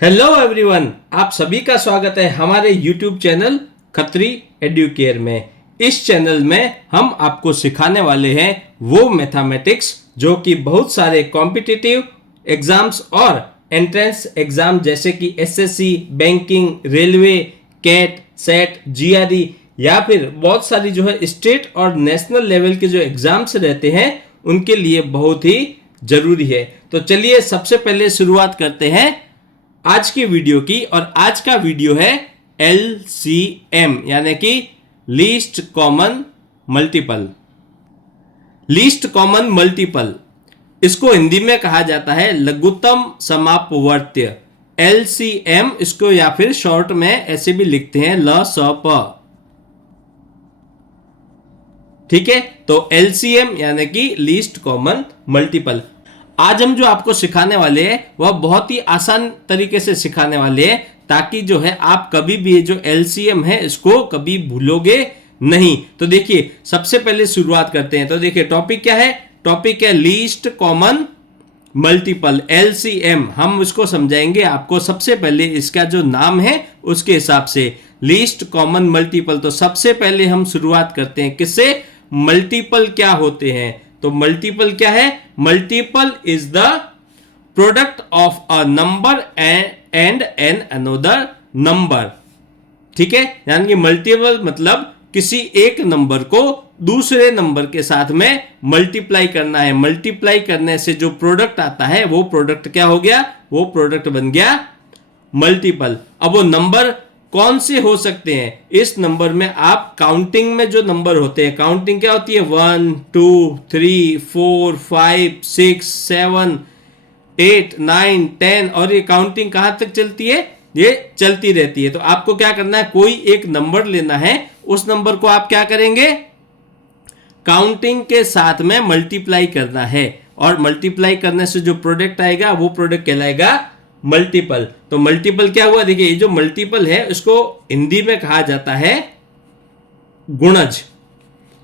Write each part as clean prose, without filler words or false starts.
Hello everyone, आप सभी का स्वागत है हमारे YouTube चैनल खत्री एडुकेयर में। इस चैनल में हम आपको सिखाने वाले हैं वो मैथमेटिक्स जो कि बहुत सारे कॉम्पिटिटिव एग्जाम्स और एंट्रेंस एग्जाम जैसे कि SSC, banking, railway, CAT, SET, GRE या फिर बहुत सारी जो है स्टेट और नेशनल लेवल के जो एग्जाम्स रहते हैं उनके लिए बहुत ही जरूरी है। तो चलिए सबसे पहले शुरुआत करते हैं आज की वीडियो की। और आज का वीडियो है LCM यानी कि least common multiple. Least common multiple इसको हिंदी में कहा जाता है लघुत्तम समापवर्त्य। LCM इसको या फिर शॉर्ट में ऐसे भी लिखते हैं LSP। ठीक है, तो LCM यानी कि लीस्ट कॉमन मल्टीपल। आज हम जो आपको सिखाने वाले हैं वह बहुत ही आसान तरीके से सिखाने वाले हैं ताकि जो है आप कभी भी जो LCM है इसको कभी भूलोगे नहीं। तो देखिए सबसे पहले शुरुआत करते हैं। तो देखिए टॉपिक क्या है, टॉपिक है लीस्ट कॉमन मल्टीपल LCM। हम उसको समझाएंगे आपको सबसे पहले इसका जो नाम है उसके हिसाब से लीस्ट कॉमन मल्टीपल। तो सबसे पहले हम शुरुआत करते हैं किससे, मल्टीपल क्या होते हैं। तो मल्टीपल क्या है, multiple is the product of a number and an another number. ठीक है, यानी कि मल्टीपल मतलब किसी एक नंबर को दूसरे नंबर के साथ में मल्टीप्लाई करना है। मल्टीप्लाई करने से जो प्रोडक्ट आता है वो प्रोडक्ट क्या हो गया, वो प्रोडक्ट बन गया मल्टीपल। अब वो नंबर कौन से हो सकते हैं, इस नंबर में आप काउंटिंग में जो नंबर होते हैं, काउंटिंग क्या होती है 1 2 3 4 5 6 7 8 9 10 और ये काउंटिंग कहां तक चलती है, ये चलती रहती है। तो आपको क्या करना है, कोई एक नंबर लेना है, उस नंबर को आप क्या करेंगे, काउंटिंग के साथ में मल्टीप्लाई करना है और मल्टीप्लाई करने से जो प्रोडक्ट आएगा वो प्रोडक्ट कहलाएगा मल्टीपल। तो मल्टीपल क्या हुआ, देखिए ये जो मल्टीपल है उसको हिंदी में कहा जाता है गुणज।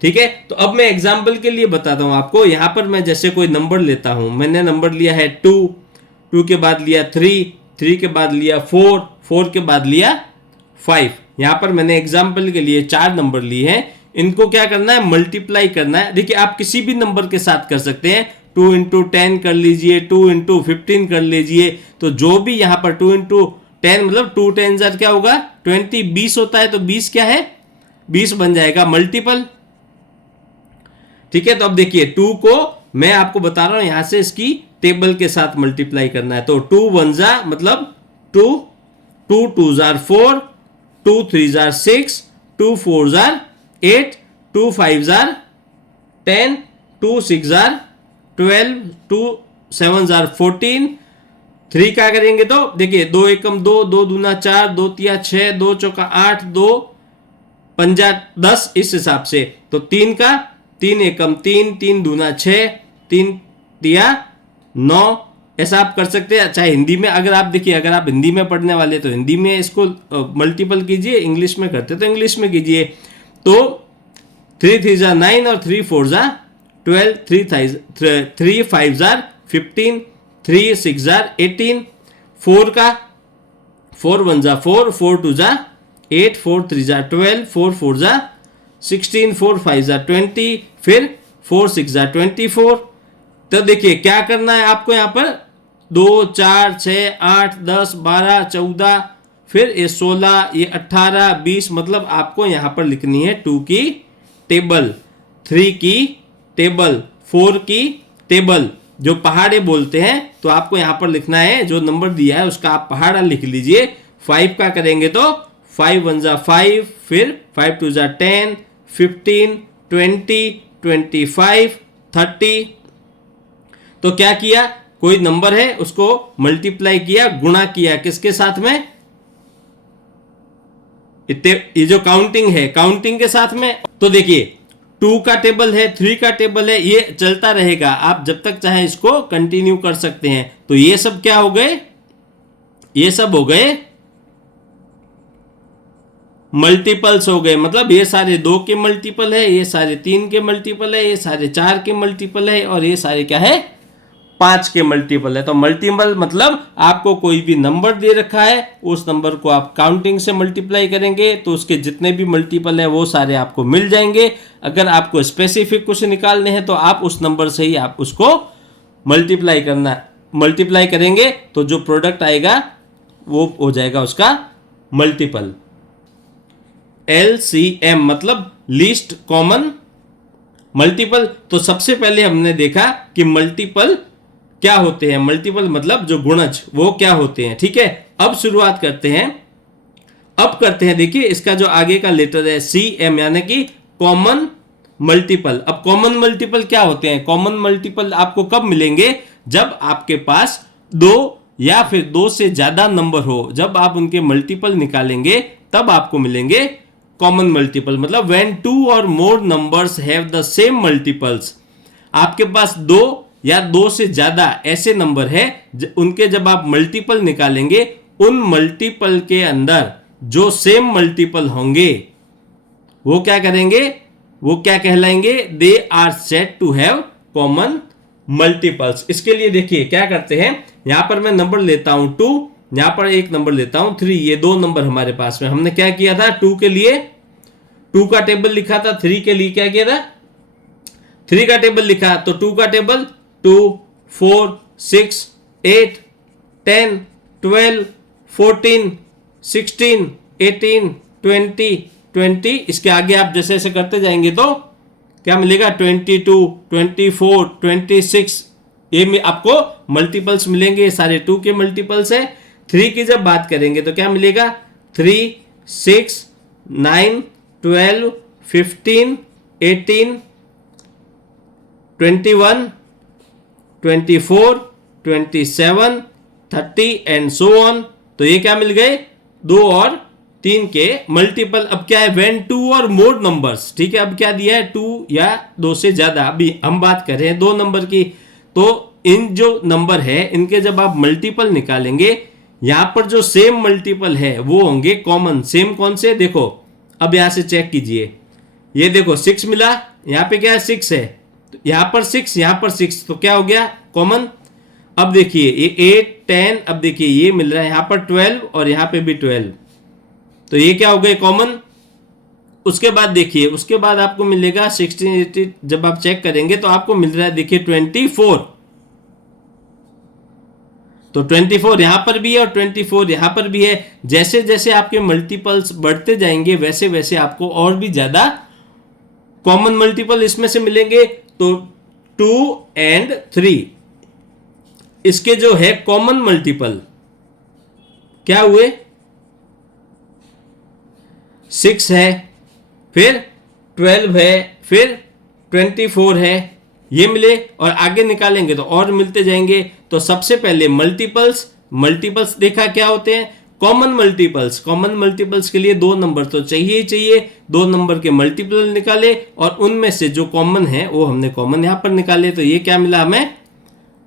ठीक है, तो अब मैं एग्जांपल के लिए बताता हूं आपको। यहां पर मैं जैसे कोई नंबर लेता हूं, मैंने नंबर लिया है 2, 2 के बाद लिया 3, 3 के बाद लिया 4, 4 के बाद लिया 5। यहां पर मैंने एग्जांपल के लिए 4 नंबर लिए हैं, इनको क्या करना है, मल्टीप्लाई करना है। देखिए आप किसी भी नंबर के साथ कर सकते हैं, 2 इंटू 10 कर लीजिए, 2 इंटू 15 कर लीजिए। तो जो भी यहां पर 2 इंटू 10 मतलब 2 10 क्या होगा 20, 20 होता है, तो 20 क्या है, 20 बन जाएगा मल्टीपल। ठीक है, तो अब देखिए 2 को मैं आपको बता रहा हूं यहां से इसकी टेबल के साथ मल्टीप्लाई करना है। तो 2 1 जा मतलब 2, 2 2 jar 4, 2 3 jar 6, 2 4 jar 8, 2 5 jar 10, 2 6 jar 12, 2 7 jar 14। 3 क्या करेंगे, तो देखिए 2 एकम 2, 2 दूना 4, 2 तिया 6, 2 चौका 8, 2 पंजा 10 इस हिसाब से। तो 3 का 3 एकम 3, 3 दूना 6, 3 तिया 9, ऐसा आप कर सकते हैं। चाहे हिंदी में, अगर आप देखिए अगर आप हिंदी में पढ़ने वाले तो हिंदी में इसको मल्टीपल कीजिए, इंग्लिश में करते तो इंग्लिश में कीजिए। तो 3 3 जा 9 और 3 4 जा 12, 3 5 जार 15, 3 6 जार 18। 4 का 4 1 जा 4, 4 2 जा 8, 4 3 जा 12, 4 4 जा 16, 4 5 जा 20, फिर 4 6 जा 24। तो देखिए क्या करना है आपको, यहां पर 2 4 6 8 10 12 14, फिर ये 16, ये 18 20, मतलब आपको यहां पर लिखनी है 2 की टेबल, 3 की टेबल, 4 की टेबल, जो पहाड़े बोलते हैं। तो आपको यहां पर लिखना है जो नंबर दिया है उसका आप पहाड़ा लिख लीजिए। 5 का करेंगे तो 5 1 जा 5, फिर 5 2 जा 10, 15 20 25 30। तो क्या किया, कोई नंबर है उसको मल्टीप्लाई किया, गुणा किया किसके साथ में, ये जो काउंटिंग है काउंटिंग के साथ में। तो देखिए 2 का टेबल है, 3 का टेबल है, ये चलता रहेगा, आप जब तक चाहे इसको कंटिन्यू कर सकते हैं। तो ये सब क्या हो गए, ये सब हो गए मल्टीपल्स हो गए, मतलब ये सारे 2 के मल्टीपल है, ये सारे 3 के मल्टीपल है, ये सारे 4 के मल्टीपल है और ये सारे क्या है 5 के मल्टीपल है। तो मल्टीपल मतलब आपको कोई भी नंबर दे रखा है, उस नंबर को आप काउंटिंग से मल्टीप्लाई करेंगे तो उसके जितने भी मल्टीपल है वो सारे आपको मिल जाएंगे। अगर आपको स्पेसिफिक कुछ निकालने हैं तो आप उस नंबर से ही आप उसको मल्टीप्लाई करेंगे तो जो प्रोडक्ट आएगा वो हो जाएगा उसका मल्टीपल। LCM मतलब लीस्ट कॉमन मल्टीपल। तो सबसे पहले हमने देखा कि मल्टीपल क्या होते हैं, मल्टीपल मतलब जो गुणज वो क्या होते हैं। ठीक है, अब शुरुआत करते हैं। अब करते हैं, देखिए इसका जो आगे का लेटर है CM यानी कि कॉमन मल्टीपल। अब कॉमन मल्टीपल क्या होते हैं? कॉमन मल्टीपल आपको कब मिलेंगे? जब आपके पास दो या फिर दो से ज्यादा नंबर हो, जब आप उनके मल्टीपल निकालेंगे तब आपको मिलेंगे कॉमन मल्टीपल। मतलब व्हेन 2 और मोर numbers have the same multiples, आपके पास दो या दो से ज्यादा ऐसे नंबर है उनके जब आप मल्टीपल निकालेंगे, उन मल्टीपल के अंदर जो सेम मल्टीपल होंगे वो क्या करेंगे, वो क्या कहलाएंगे? They are said to have common multiples. इसके लिए देखिए क्या करते हैं, यहां पर मैं नंबर लेता हूं 2, यहां पर एक नंबर लेता हूं 3, ये दो नंबर हमारे पास में। हमने क्या किया था? 2 के लिए 2 का टेबल लिखा था, 3 के लिए क्या किया था? 3 का टेबल लिखा। तो 2 का टेबल 2, 4, 6, 8, 10, 12, 14, 16, 18, 20, 20। इसके आगे आप जैसे ऐसे करते जाएंगे तो क्या मिलेगा? 22, 24, 26। ये आपको मल्टीपल्स मिलेंगे, ये सारे 2 के मल्टीपल्स है। 3 की जब बात करेंगे तो क्या मिलेगा? 3, 6, 9, 12, 15, 18, 21, 24, 27, 30 एंड सो ऑन। तो ये क्या मिल गए? 2 और 3 के मल्टीपल। अब क्या है? व्हेन 2 और मोर नंबर्स। ठीक है, अब क्या दिया है? 2 या 2 से ज्यादा। अभी हम बात कर रहे हैं 2 नंबर की। तो इन जो नंबर है इनके जब आप मल्टीपल निकालेंगे, यहां पर जो सेम मल्टीपल है वो होंगे कॉमन। सेम कौन से? देखो अब यहां से चेक कीजिए, ये देखो 6 मिला, यहां पे क्या है? 6 है, तो यहां पर 6, यहां पर 6, तो क्या हो गया? कॉमन। अब देखिए ये 8, 10, अब देखिए ये मिल रहा है यहां पर 12 और यहां पे भी 12, तो ये क्या हो गए? कॉमन। उसके बाद देखिए, उसके बाद आपको मिलेगा 16, 18, जब आप चेक करेंगे तो आपको मिल रहा है देखिए 24। तो 24 यहां पर भी है और 24 यहां पर भी है। जैसे जैसे आपके मल्टीपल्स बढ़ते जाएंगे वैसे वैसे आपको और भी ज्यादा कॉमन मल्टीपल इसमें से मिलेंगे। तो 2 एंड 3 इसके जो है कॉमन मल्टीपल क्या हुए? 6 है, फिर 12 है, फिर 24 है, ये मिले। और आगे निकालेंगे तो और मिलते जाएंगे। तो सबसे पहले मल्टीपल्स देखा क्या होते हैं? Common multiples. कॉमन मल्टीपल्स के लिए 2 नंबर तो चाहिए ही चाहिए। 2 नंबर के मल्टीपल निकाले और उनमें से जो कॉमन है वो हमने कॉमन यहां पर निकाले। तो ये क्या मिला हमें?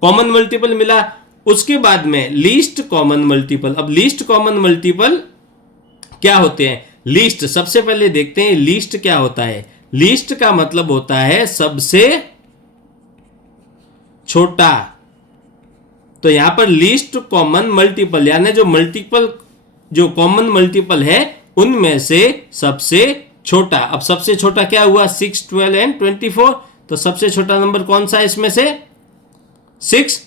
कॉमन मल्टीपल मिला। उसके बाद में लीस्ट कॉमन मल्टीपल। अब लीस्ट कॉमन मल्टीपल क्या होते हैं? लीस्ट, सबसे पहले देखते हैं लीस्ट क्या होता है। लीस्ट का मतलब होता है सबसे छोटा। तो यहां पर लीस्ट कॉमन मल्टीपल यानी जो कॉमन मल्टीपल है उनमें से सबसे छोटा। अब सबसे छोटा क्या हुआ? 6, 12 एंड 24। तो सबसे छोटा नंबर कौन सा है इसमें से? 6।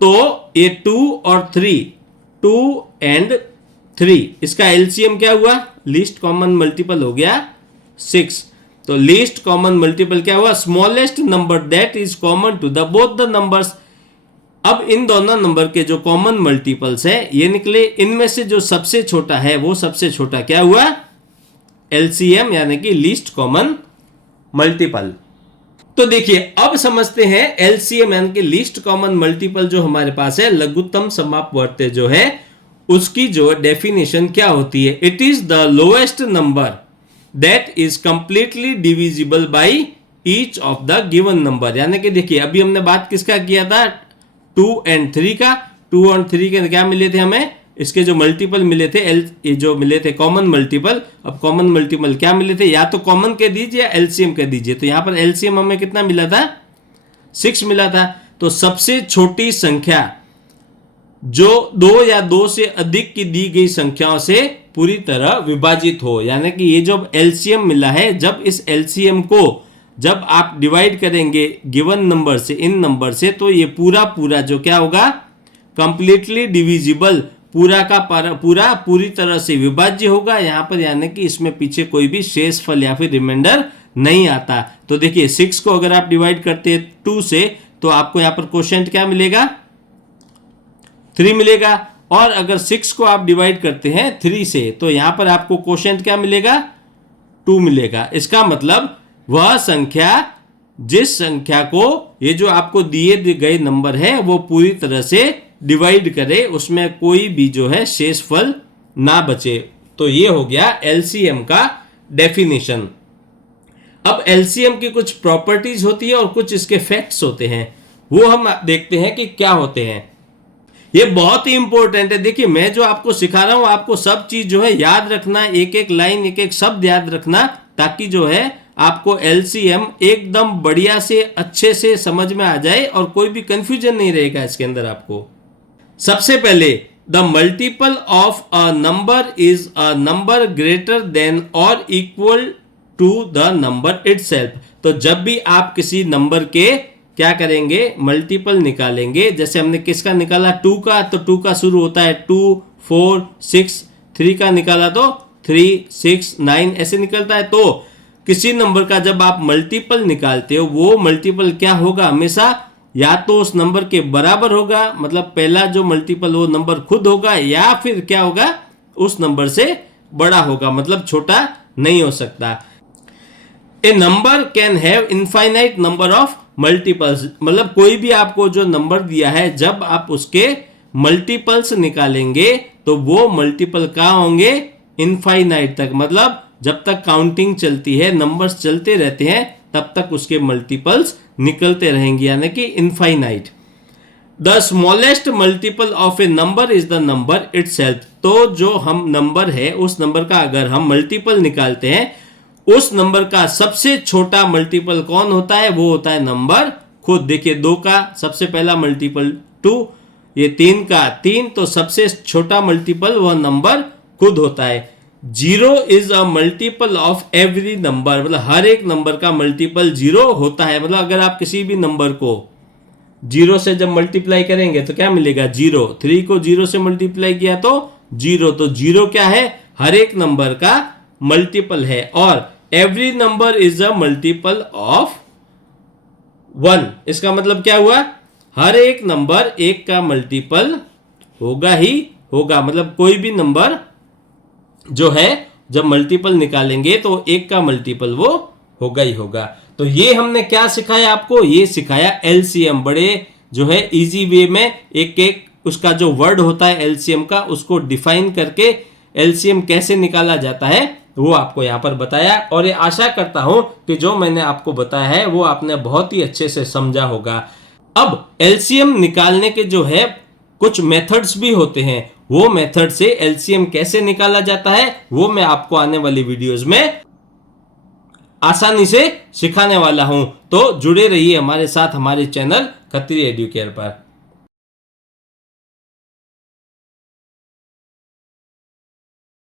तो ये 2 और 3, 2 एंड 3, इसका एलसीएम क्या हुआ? लीस्ट कॉमन मल्टीपल हो गया 6। तो लीस्ट कॉमन मल्टीपल क्या हुआ? Smallest number that is common to the both the numbers. अब इन दोनों नंबर के जो कॉमन मल्टीपल्स है ये निकले, इनमें से जो सबसे छोटा है वो सबसे छोटा क्या हुआ? एलसीएम यानी कि लीस्ट कॉमन मल्टीपल। तो देखिए अब समझते हैं एलसीएम यानी कि लीस्ट कॉमन मल्टीपल जो हमारे पास है, लघुत्तम समापवर्त्य जो है उसकी जो डेफिनेशन क्या होती है? It is the lowest number that is completely divisible by each of the given number. यानी कि देखिए अभी हमने बात किसका किया था? 2 एंड 3 का। 2 और 3 के क्या मिले थे हमें? इसके जो मल्टीपल मिले थे ये जो मिले थे कॉमन मल्टीपल। अब कॉमन मल्टीपल क्या मिले थे? या तो कॉमन कह दीजिए या एलसीएम कह दीजिए। तो यहां पर एलसीएम हमें कितना मिला था? 6 मिला था। तो सबसे छोटी संख्या जो 2 या 2 से अधिक की दी गई संख्याओं से पूरी तरह विभाजित हो, यानी कि ये जो एलसीएम मिला है, जब इस एलसीएम को जब आप डिवाइड करेंगे गिवन नंबर से, इन नंबर से, तो ये पूरा जो क्या होगा, कंप्लीटली डिविजिबल, पूरा का पूरा पूरी तरह से विभाज्य होगा यहां पर, यानी कि इसमें पीछे कोई भी शेषफल या फिर रिमाइंडर नहीं आता। तो देखिए 6 को अगर आप डिवाइड करते हैं 2 से, तो आपको यहां पर क्वोशिएंट क्या मिलेगा, 3 मिलेगा। और अगर 6 को आप डिवाइड करते हैं 3 से, तो यहां पर आपको क्वोशिएंट क्या मिलेगा, 2 मिलेगा। इसका मतलब वह संख्या, जिस संख्या को ये जो आपको दिए गए नंबर है वो पूरी तरह से डिवाइड करे, उसमें कोई भी जो है शेषफल ना बचे। तो ये हो गया एलसीएम का डेफिनेशन। अब एलसीएम की कुछ प्रॉपर्टीज होती है और कुछ इसके फैक्ट्स होते हैं, वो हम देखते हैं कि क्या होते हैं। ये बहुत ही इंपॉर्टेंट है। देखिए मैं जो आपको सिखा रहा हूं, आपको सब चीज जो है याद रखना, एक एक लाइन, एक एक शब्द याद रखना, ताकि जो है आपको एलसीएम एकदम बढ़िया से अच्छे से समझ में आ जाए और कोई भी कंफ्यूजन नहीं रहेगा इसके अंदर आपको। सबसे पहले, the multiple of a number is a number greater than और equal to the number itself. तो जब भी आप किसी नंबर के क्या करेंगे, मल्टीपल निकालेंगे, जैसे हमने किसका निकाला, 2 का, तो 2 का शुरू होता है 2, 4, 6, 3 का निकाला तो 3, 6, 9 ऐसे निकलता है। तो किसी नंबर का जब आप मल्टीपल निकालते हो, वो मल्टीपल क्या होगा, हमेशा या तो उस नंबर के बराबर होगा, मतलब पहला जो मल्टीपल वो नंबर खुद होगा, या फिर क्या होगा, उस नंबर से बड़ा होगा, मतलब छोटा नहीं हो सकता। A number can have infinite number of multiples, मतलब कोई भी आपको जो नंबर दिया है, जब आप उसके मल्टीपल्स निकालेंगे तो वो मल्टीपल कहाँ होंगे, इनफाइनाइट तक, मतलब जब तक काउंटिंग चलती है, नंबर्स चलते रहते हैं, तब तक उसके मल्टीपल्स निकलते रहेंगे, यानी कि infinite. The smallest multiple of A number is the number itself. तो जो हम नंबर है, उस नंबर का अगर हम मल्टीपल निकालते हैं, उस नंबर का सबसे छोटा मल्टीपल कौन होता है, वो होता है नंबर खुद। देखिए 2 का सबसे पहला मल्टीपल 2, ये 3 का 3, तो सबसे छोटा मल्टीपल वह नंबर खुद होता है। 0 is a multiple of every number, मतलब हर एक नंबर का मल्टीपल 0 होता है। मतलब अगर आप किसी भी नंबर को 0 से जब मल्टीप्लाई करेंगे तो क्या मिलेगा, 0। 3 को 0 से मल्टीप्लाई किया तो 0, तो 0 क्या है, हर एक नंबर का मल्टीपल है। और every number is a multiple of 1, इसका मतलब क्या हुआ, हर एक नंबर 1 का मल्टीपल होगा ही होगा, मतलब कोई भी नंबर जो है जब मल्टीपल निकालेंगे तो 1 का मल्टीपल वो होगा ही होगा। तो ये हमने क्या सिखाया आपको, ये सिखाया एलसीएम, बड़े जो है इजी वे में एक एक उसका जो वर्ड होता है एलसीएम का, उसको डिफाइन करके एलसीएम कैसे निकाला जाता है वो आपको यहां पर बताया। और ये आशा करता हूं कि जो मैंने आपको बताया है वो आपने बहुत ही अच्छे से समझा होगा। अब एलसीएम निकालने के जो है कुछ मेथड्स भी होते हैं, वो मेथड से एलसीएम कैसे निकाला जाता है वो मैं आपको आने वाली वीडियोस में आसानी से सिखाने वाला हूं। तो जुड़े रहिए हमारे साथ, हमारे चैनल खत्री एडुकेयर पर।